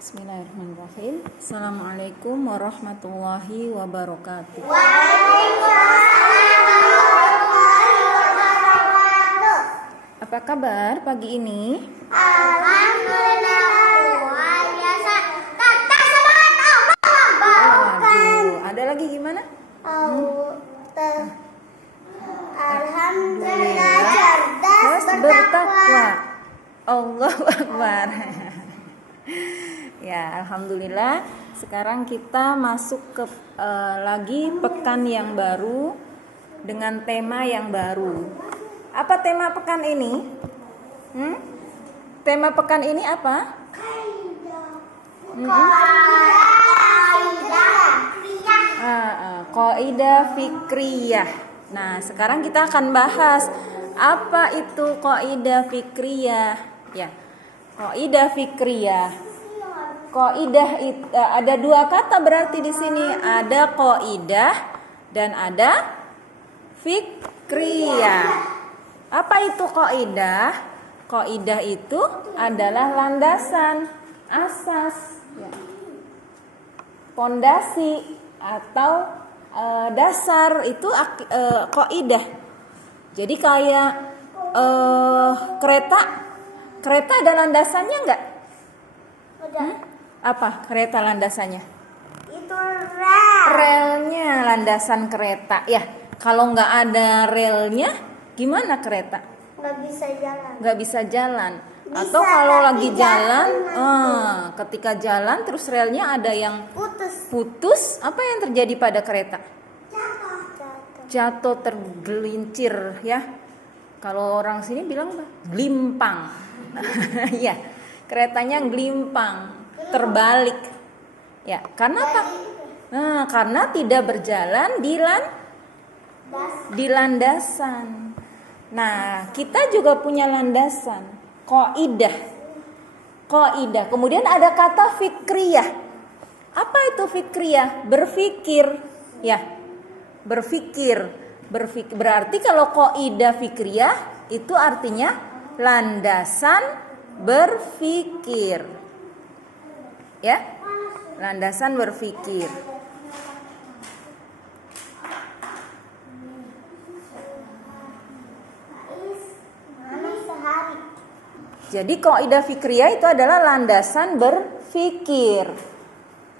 Bismillahirrahmanirrahim. Assalamualaikum warahmatullahi wabarakatuh. Waalaikumsalam warahmatullahi wabarakatuh. Apa kabar pagi ini? Alhamdulillah luar biasa. Tetap semangat Allah. Ada lagi gimana? Alhamdulillah cerdas bertakwa. Allahu Akbar. Ya, alhamdulillah. Sekarang kita masuk ke lagi pekan yang baru dengan tema yang baru. Apa tema pekan ini? Tema pekan ini apa? Qaidah fikriyah. Nah, sekarang kita akan bahas apa itu qaidah fikriyah. Ya, qaidah fikriyah. Qaidah ada dua kata berarti di sini, ada qaidah dan ada fikriyah. Apa itu qaidah? Qaidah itu adalah landasan, asas, ya, pondasi atau dasar itu qaidah. Jadi kayak kereta ada landasannya enggak? Apa kereta landasannya? Itu rel. Relnya landasan kereta. Ya, kalau nggak ada relnya, gimana kereta? Nggak bisa jalan. Nggak bisa jalan. Bisa, Atau kalau tapi lagi jalan, jalan ketika jalan terus relnya ada yang Putus. putus, apa yang terjadi pada kereta? Jatuh. Jatuh, tergelincir, ya. Kalau orang sini bilang apa? Glimpang. Ya, keretanya glimpang, terbalik. Ya, karena apa? Nah, karena tidak berjalan di landasan. Nah, kita juga punya landasan, qaidah. Qaidah. Kemudian ada kata fikriyah. Apa itu fikriyah? Berpikir, ya. Berpikir. Berarti kalau qaidah fikriyah itu artinya landasan berpikir. Ya, landasan berpikir. Jadi kaidah fikriyah itu adalah landasan berpikir.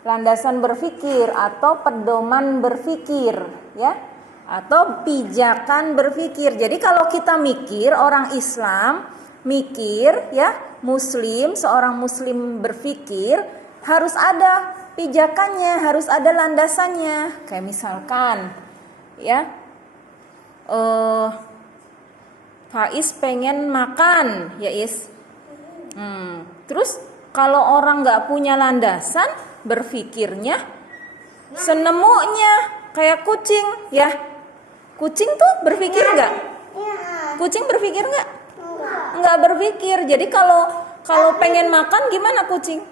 Landasan berpikir atau pedoman berpikir, ya. Atau pijakan berpikir. Jadi kalau kita mikir, orang Islam mikir, ya, muslim, seorang muslim berpikir, harus ada pijakannya, harus ada landasannya. Kayak misalkan, ya, Faiz pengen makan, ya Is. Terus kalau orang nggak punya landasan, berpikirnya senemunya kayak kucing, ya. Kucing tuh berpikir nggak? Kucing berpikir nggak? Nggak berpikir. Jadi kalau pengen makan gimana kucing?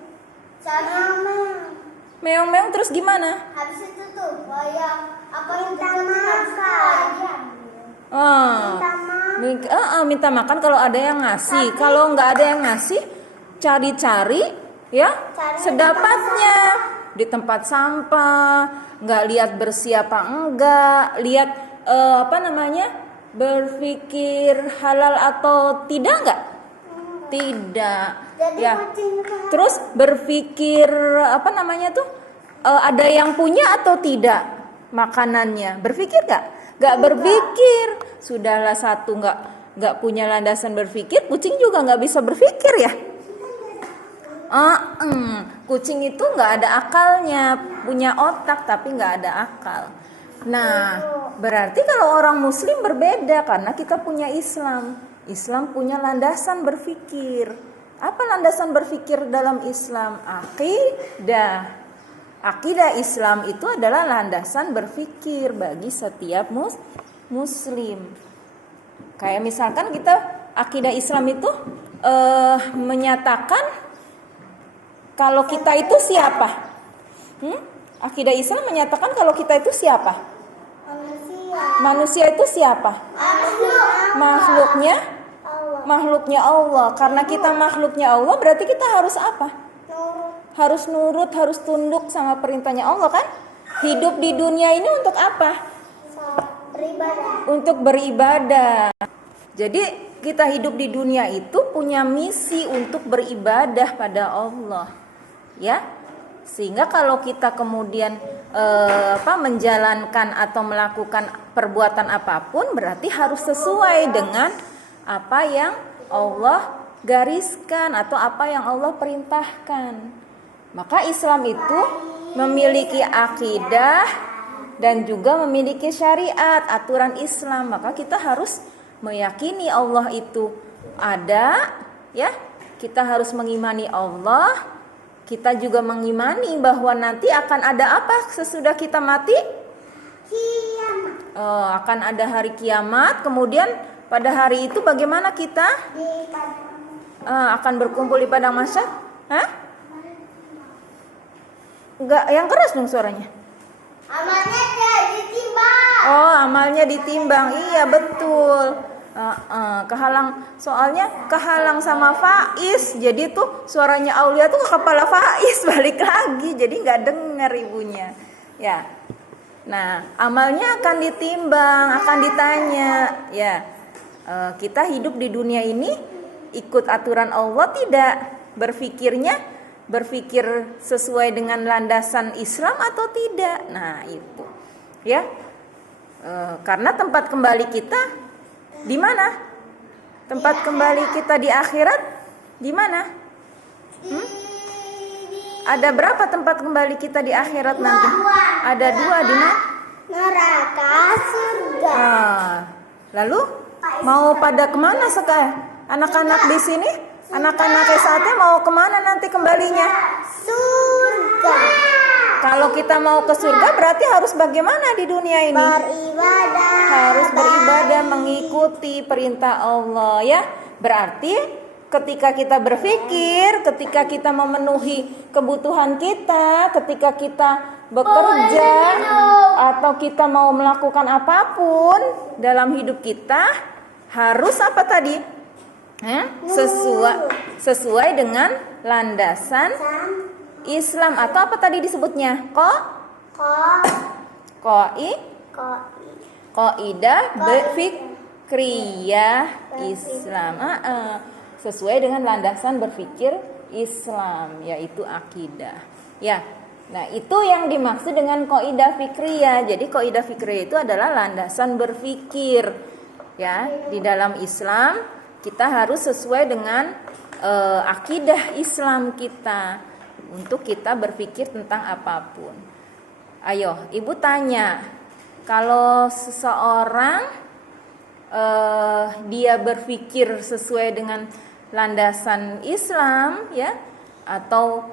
Meong-meong terus gimana? Habis itu tuh kayak apa yang makan. Minta makan kalau ada yang ngasih. Kalau nggak ada yang ngasih, cari-cari, ya, sedapatnya di tempat sampah. Nggak lihat bersih apa enggak, lihat berpikir halal atau tidak enggak? Tidak. Jadi Ya. Terus berpikir ada yang punya atau tidak makanannya? Berpikir enggak? Enggak berpikir. Sudahlah satu enggak punya landasan berpikir, kucing juga enggak bisa berpikir, ya. Kucing itu enggak ada akalnya, punya otak tapi enggak ada akal. Nah, berarti kalau orang muslim berbeda karena kita punya Islam. Islam punya landasan berpikir. Apa landasan berpikir dalam Islam? Akidah. Akidah Islam itu adalah landasan berpikir bagi setiap muslim. Kayak misalkan kita akidah Islam itu menyatakan kalau kita itu siapa? Akidah Islam menyatakan kalau kita itu siapa? Manusia itu siapa? Makhluknya Allah. Karena kita makhluknya Allah, berarti kita harus apa? harus nurut, harus tunduk sama perintahnya Allah kan? Hidup di dunia ini untuk apa? Beribadah. Untuk beribadah. Jadi kita hidup di dunia itu punya misi untuk beribadah pada Allah, ya. Sehingga kalau kita kemudian menjalankan atau melakukan perbuatan apapun, berarti harus sesuai dengan apa yang Allah gariskan atau apa yang Allah perintahkan. Maka Islam itu memiliki akidah dan juga memiliki syariat, aturan Islam. Maka kita harus meyakini Allah itu ada, ya. Kita harus mengimani Allah. Kita juga mengimani bahwa nanti akan ada apa sesudah kita mati? Kiamat. Akan ada hari kiamat. Kemudian pada hari itu bagaimana kita? Akan berkumpul di padang mahsyar? Enggak, yang keras dong suaranya. Amalnya kayak ditimbang. Amalnya ditimbang. Iya, betul. Soalnya kehalang sama Faiz. Jadi tuh suaranya Aulia tuh ke kepala Faiz balik lagi. Jadi nggak dengar ibunya. Ya. Nah, amalnya akan ditimbang, akan ditanya. Ya. Kita hidup di dunia ini ikut aturan Allah tidak? Berpikir sesuai dengan landasan Islam atau tidak? Nah, itu. Ya. Karena tempat kembali kita di mana? Tempat kembali kita di akhirat di mana? Ada berapa tempat kembali kita di akhirat nanti? Ada 2 di mana? Neraka, surga. Lalu mau pada kemana sekarang? Anak-anak di sini? Anak-anak saatnya mau kemana nanti kembalinya? Surga. Kalau kita mau ke surga berarti harus bagaimana di dunia ini? Beribadah. Harus beribadah mengikuti perintah Allah, ya. Berarti ketika kita berpikir, ketika kita memenuhi kebutuhan kita, ketika kita bekerja atau kita mau melakukan apapun dalam hidup kita, harus apa tadi? Sesuai dengan landasan Islam atau apa tadi disebutnya? Qaidah berfikriyah Islam. Sesuai dengan landasan berpikir Islam, yaitu akidah. Ya. Nah, itu yang dimaksud dengan qaidah fikriyah. Jadi qaidah fikriyah itu adalah landasan berpikir. Ya, di dalam Islam kita harus sesuai dengan akidah Islam kita untuk kita berpikir tentang apapun. Ayo, Ibu tanya, kalau seseorang dia berpikir sesuai dengan landasan Islam, ya, atau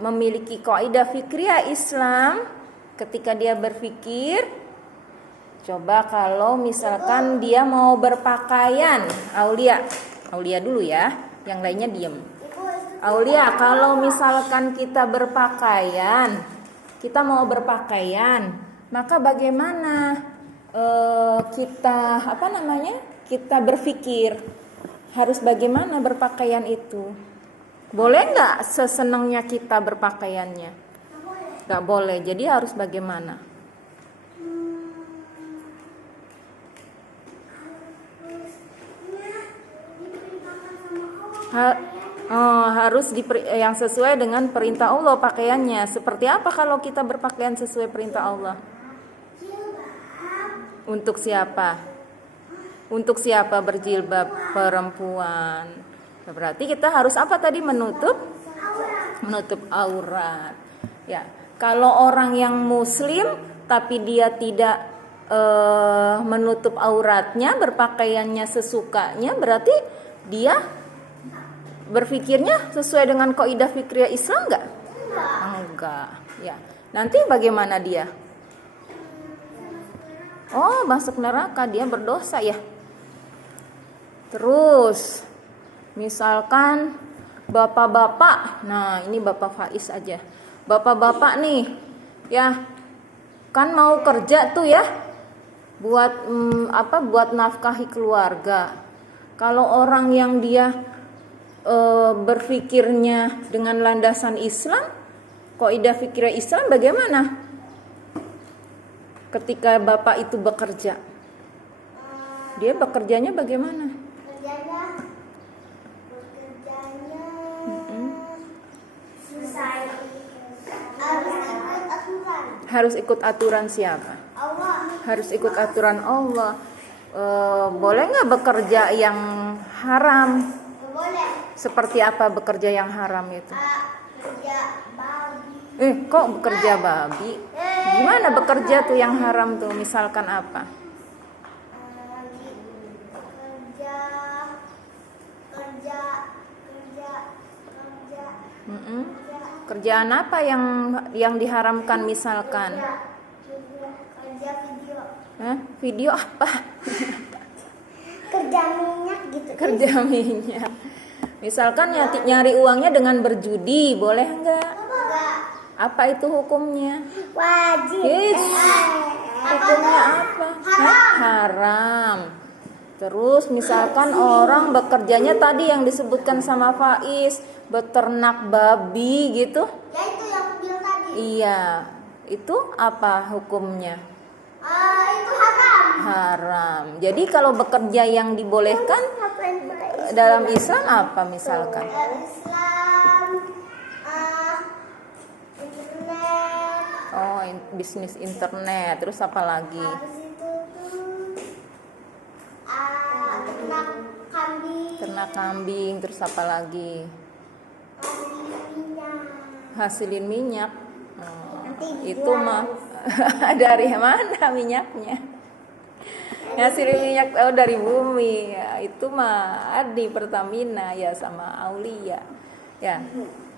memiliki kaidah fikriyah Islam, ketika dia berpikir, coba kalau misalkan dia mau berpakaian, Aulia dulu ya, yang lainnya diem. Aulia, kalau misalkan kita mau berpakaian, maka bagaimana kita berpikir harus bagaimana berpakaian itu? Boleh nggak sesenangnya kita berpakaiannya? Nggak boleh. Jadi harus bagaimana? Harus yang sesuai dengan perintah Allah pakaiannya. Seperti apa kalau kita berpakaian sesuai perintah Allah? Untuk siapa? Untuk siapa berjilbab? Perempuan. Berarti kita harus apa tadi? Menutup aurat. Ya. Kalau orang yang muslim tapi dia tidak menutup auratnya, berpakaiannya sesukanya, berarti dia berpikirnya sesuai dengan kaidah fikriyah Islam enggak? Enggak. Ya. Nanti bagaimana dia? Masuk neraka, dia berdosa ya. Terus misalkan bapak-bapak, nah ini Bapak Faiz aja. Bapak-bapak nih, ya kan mau kerja tuh ya, buat nafkahi keluarga. Kalau orang yang dia berpikirnya dengan landasan Islam, kaidah fikih Islam bagaimana? Ketika bapak itu bekerja, dia bekerjanya bagaimana? Bekerjanya selesai. Harus ikut aturan. Harus ikut aturan siapa? Allah. Harus ikut aturan Allah. Boleh nggak bekerja yang haram? Boleh. Seperti apa bekerja yang haram itu? Kerja babi. Kok bekerja babi? Gimana bekerja tuh yang haram tuh? Misalkan apa? Kerjaan apa yang diharamkan misalkan? Kerja video. Video apa? Kerja minyak gitu. Kerja minyak. Misalkan nyari uangnya dengan berjudi, boleh nggak? Enggak. Apa itu hukumnya? Wajib. Yes. Hukumnya apa? Haram. Terus misalkan orang bekerjanya tadi yang disebutkan sama Faiz, beternak babi gitu. Ya itu yang aku bilang tadi. Iya. Itu apa hukumnya? Itu haram. Haram. Jadi kalau bekerja yang dibolehkan dalam Islam apa misalkan? Islam, internet. Bisnis internet. Terus apa lagi? Habis itu ternak kambing. Ternak kambing. Terus apa lagi? Minyak. Hasilin minyak. Nanti Itu dijual. mah dari mana minyaknya? Hasilin minyak dari bumi. Ya, itu mah di Pertamina ya sama Aulia. Ya.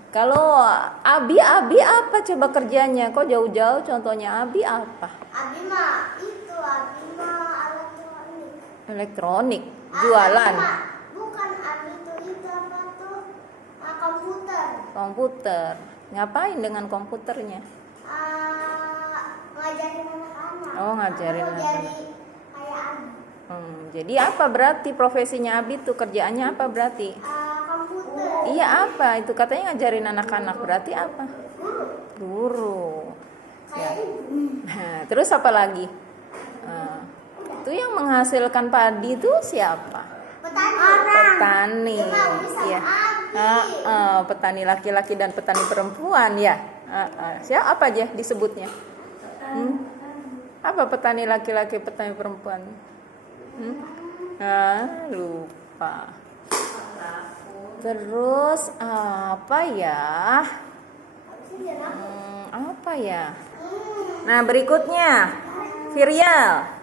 Kalau Abi apa coba kerjanya? Kok jauh-jauh contohnya Abi apa? Abi mah elektronik. Elektronik, jualan. Abi mah, bukan Abi itu apa tuh? Komputer. Komputer. Ngapain dengan komputernya? Ngajarin anak-anak. Oh, ngajarin Aku anak-anak. jadi kayak Abi. Jadi apa berarti profesinya Abi tuh, kerjaannya apa berarti? Komputer. Iya, apa itu katanya ngajarin anak-anak, berarti apa? Guru. Ya. Nah, terus apa lagi? Itu yang menghasilkan padi itu siapa? Petani. Ya. Petani laki-laki dan petani perempuan ya. Siapa aja disebutnya? Apa petani laki-laki, petani perempuan? Lupa. Terus apa ya? Apa ya? Nah, berikutnya Virial.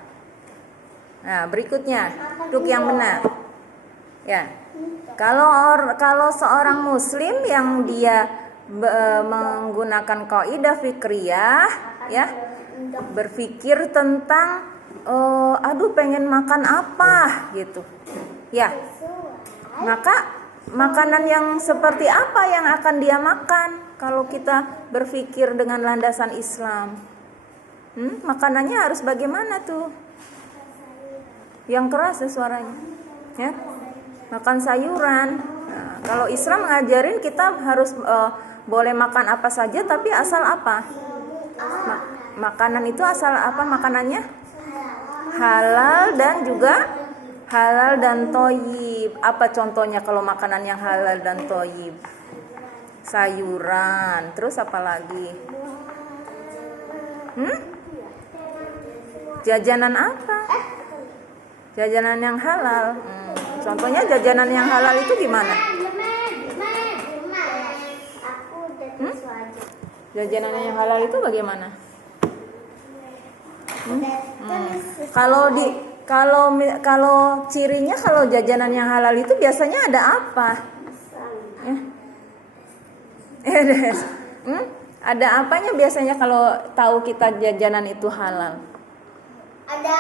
Nah, berikutnya duk yang benar. Ya. Kalau seorang muslim yang dia menggunakan kaidah fikriyah ya, berpikir tentang pengen makan apa gitu. Ya. Maka makanan yang seperti apa yang akan dia makan kalau kita berpikir dengan landasan Islam? Makanannya harus bagaimana tuh? Yang keras ya suaranya, ya. Makan sayuran. Nah, kalau Islam ngajarin kita harus boleh makan apa saja, tapi asal apa? Makanan itu asal apa makanannya? Halal dan juga halal dan thoyyib. Apa contohnya kalau makanan yang halal dan thoyyib? Sayuran. Terus apa lagi? Jajanan apa? Jajanan yang halal. Contohnya jajanan yang halal itu gimana? Jajanan yang halal itu bagaimana? Kalau cirinya kalau jajanan yang halal itu biasanya ada apa? Ada apanya biasanya kalau tahu kita jajanan itu halal? Ada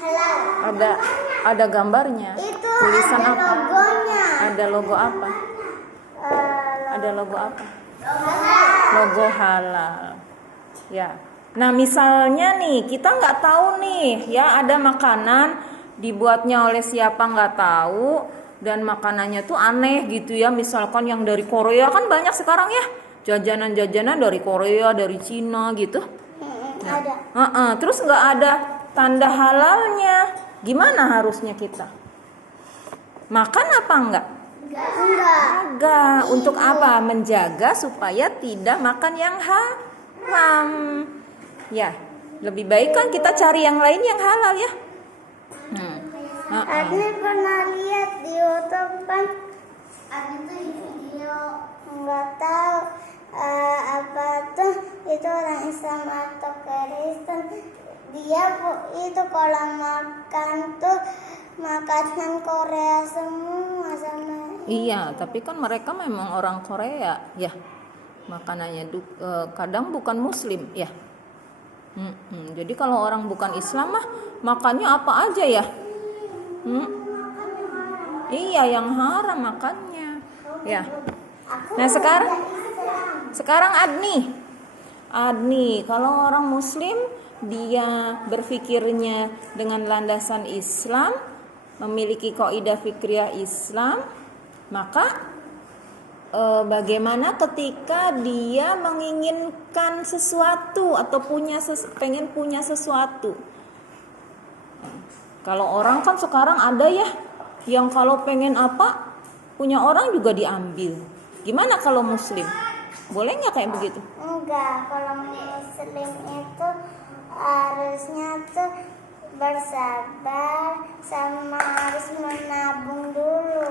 halal. Ada gambarnya. Itu Tulisan ada apa? logonya. Ada logo apa? Ada logo apa? Halal. Logo halal. Ya. Nah, misalnya nih, kita nggak tahu nih, ya ada makanan dibuatnya oleh siapa nggak tahu, dan makanannya tuh aneh gitu ya, misalkan yang dari Korea kan banyak sekarang ya, jajanan-jajanan dari Korea, dari Cina gitu. Ada. Terus nggak ada tanda halalnya, gimana harusnya kita makan apa enggak? Enggak. Untuk apa? Menjaga supaya tidak makan yang haram. Ya, lebih baik kan kita cari yang lain yang halal ya. Adli pernah lihat di YouTube kan? Adli tuh di video nggak tahu apa tuh itu orang Islam atau Kristen. Dia itu kalau makan tuh makanan Korea semua sama. Iya, tapi kan mereka memang orang Korea ya. Makanannya kadang bukan Muslim ya. Jadi kalau orang bukan Islam mah makannya apa aja ya. Iya, yang haram makannya ya. Nah sekarang Adni kalau orang Muslim dia berpikirnya dengan landasan Islam, memiliki kaidah fikriyah Islam, maka bagaimana ketika dia menginginkan sesuatu atau pengen punya sesuatu? Kalau orang kan sekarang ada ya yang kalau pengen apa punya orang juga diambil. Gimana kalau Muslim? Boleh nggak kayak begitu? Enggak, kalau Muslim itu harusnya tuh bersabar sama harus menabung dulu.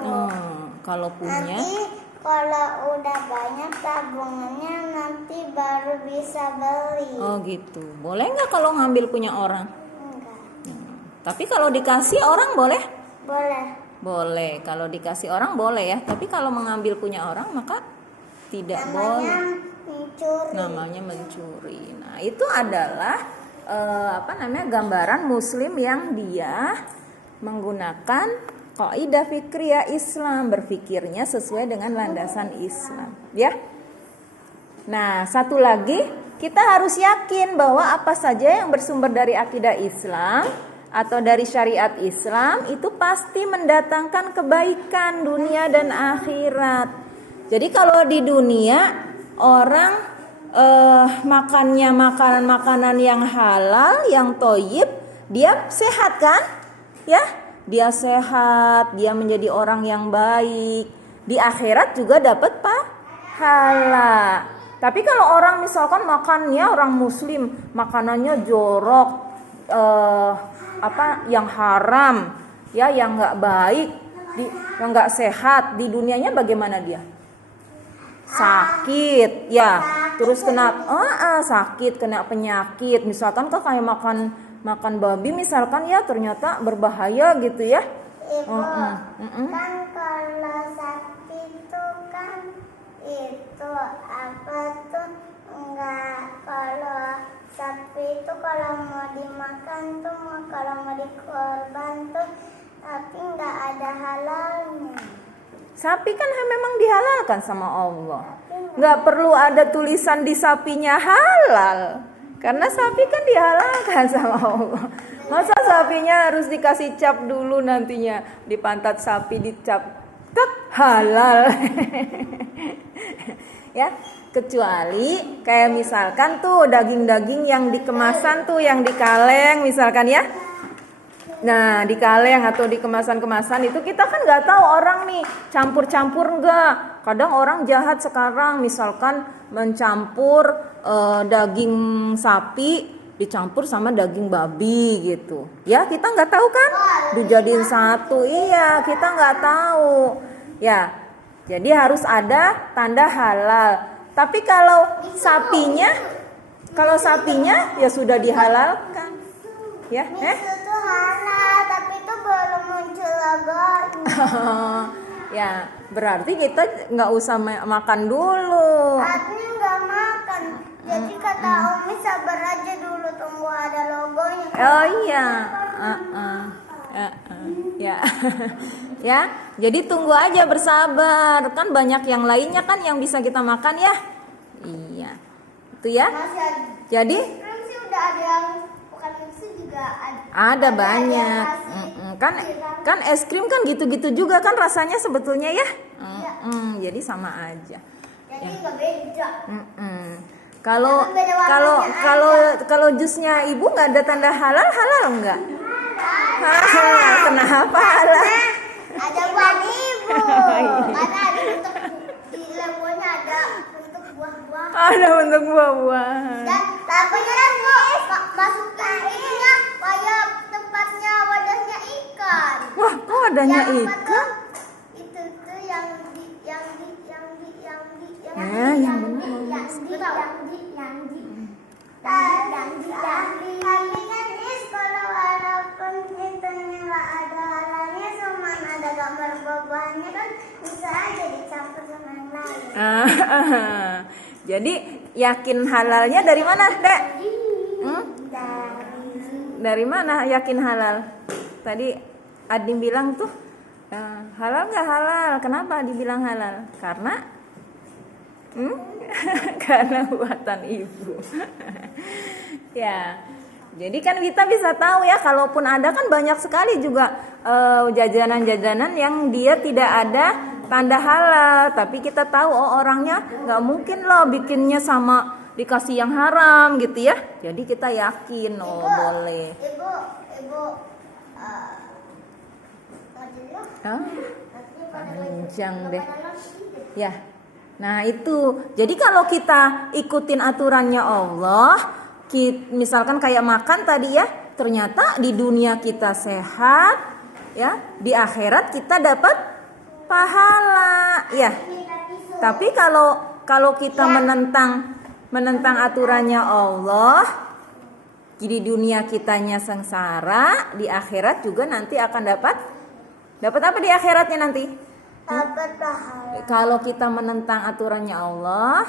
Kalau punya. Nanti kalau udah banyak tabungannya nanti baru bisa beli. Oh gitu. Boleh nggak kalau ngambil punya orang? Enggak. Tapi kalau dikasih orang boleh? Boleh. Boleh. Kalau dikasih orang boleh ya. Tapi kalau mengambil punya orang maka tidak boleh. Mencuri. Namanya mencuri. Nah itu adalah gambaran Muslim yang dia menggunakan kaidah fikriyah Islam, berpikirnya sesuai dengan landasan Islam, ya. Nah, satu lagi, kita harus yakin bahwa apa saja yang bersumber dari akidah Islam atau dari syariat Islam itu pasti mendatangkan kebaikan dunia dan akhirat. Jadi kalau di dunia orang makannya makanan-makanan yang halal, yang thayyib, dia sehat kan? Ya, dia sehat, dia menjadi orang yang baik. Di akhirat juga dapat pahala. Tapi kalau orang misalkan makannya orang Muslim, makanannya jorok, yang haram, ya, yang nggak baik, yang nggak sehat, di dunianya bagaimana dia? Sakit, ya. Terus kena sakit, kena penyakit. Misalkan kan kayak makan babi misalkan ya ternyata berbahaya gitu ya. Ibu, kan kalau sapi itu kan itu apa tuh enggak, kalau sapi itu kalau mau dimakan tuh kalau mau dikorban tuh tapi enggak ada halalnya. Sapi kan memang dihalalkan sama Allah. Nggak perlu ada tulisan di sapinya halal. Karena sapi kan dihalalkan sama Allah. Masa sapinya harus dikasih cap dulu nantinya. Di pantat sapi dicap. Tet, halal. Ya, kecuali kayak misalkan tuh daging-daging yang dikemasan tuh, yang di kaleng misalkan ya. Nah, di kaleng atau di kemasan-kemasan itu kita kan nggak tahu orang nih campur-campur nggak. Kadang orang jahat sekarang misalkan mencampur daging sapi dicampur sama daging babi gitu. Ya, kita nggak tahu kan? Dijadiin satu. Iya, kita nggak tahu. Ya, jadi harus ada tanda halal. Tapi kalau sapinya ya sudah dihalalkan. Ya, Itu halal, tapi itu belum muncul logonya. Ya, berarti kita nggak usah makan dulu. Artinya nggak makan. Jadi kata Umi sabar aja dulu tunggu ada logonya. Oh iya, ya, ya. Jadi tunggu aja bersabar. Kan banyak yang lainnya kan yang bisa kita makan ya. Iya, itu ya. Masih ada. Jadi Kan sih udah ada yang bukan mixi juga juga Ada banyak. yang kasih Kan es krim kan gitu-gitu juga kan rasanya sebetulnya ya. Iya. Jadi sama aja. jadi nggak beda. Kalau Tapi beda warnanya kalau aja. kalau jusnya ibu nggak ada tanda halal, halal enggak? Kenapa halal? Ada buah ibu karena ada bentuk di lembunya ada bentuk buah-buah Ada untuk buah-buahan. dan tapi kan bu masukin ininya kayak tempatnya wadahnya ikan. Wah, kok adanya Yang apa ikan? tuh? Itu tuh yang di yang tapi kan is kalau walaupun itunya nggak ada halalnya cuma ada gambar buah-buahnya kan bisa aja dicampur sama yang lain. Jadi yakin halalnya dari mana, Dek? Dari mana yakin halal? Tadi Adin bilang tuh halal nggak halal? Kenapa dibilang halal? Karena karena buatan ibu. Ya, jadi kan kita bisa tahu ya, kalaupun ada kan banyak sekali juga jajanan-jajanan yang dia tidak ada tanda halal, tapi kita tahu orangnya nggak mungkin loh bikinnya sama dikasih yang haram gitu ya. Jadi kita yakin boleh. Ibu Panjang deh. Ya. Nah itu, jadi kalau kita ikutin aturannya Allah, misalkan kayak makan tadi ya, ternyata di dunia kita sehat, ya, di akhirat kita dapat pahala, ya. Tapi kalau kita menentang aturannya Allah, di dunia kitanya sengsara, di akhirat juga nanti akan dapat apa di akhiratnya nanti? dapat pahala. Kalau kita menentang aturannya Allah,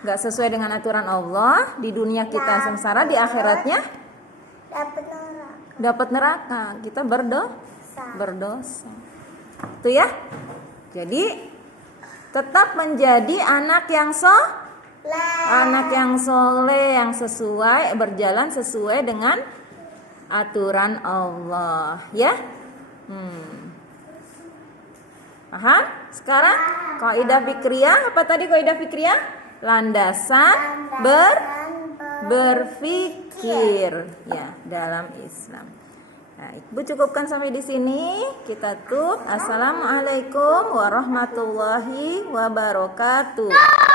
nggak sesuai dengan aturan Allah, di dunia kita sengsara, di akhiratnya dapat neraka. Kita berdosa. Itu ya. Jadi tetap menjadi anak yang soleh, yang sesuai, berjalan sesuai dengan aturan Allah, ya. Paham? Sekarang kaidah fikriyah, apa tadi kaidah fikriyah? Landasan berpikir ya dalam Islam. Nah, Ibu cukupkan sampai di sini. Kita tutup. Assalamualaikum warahmatullahi wabarakatuh.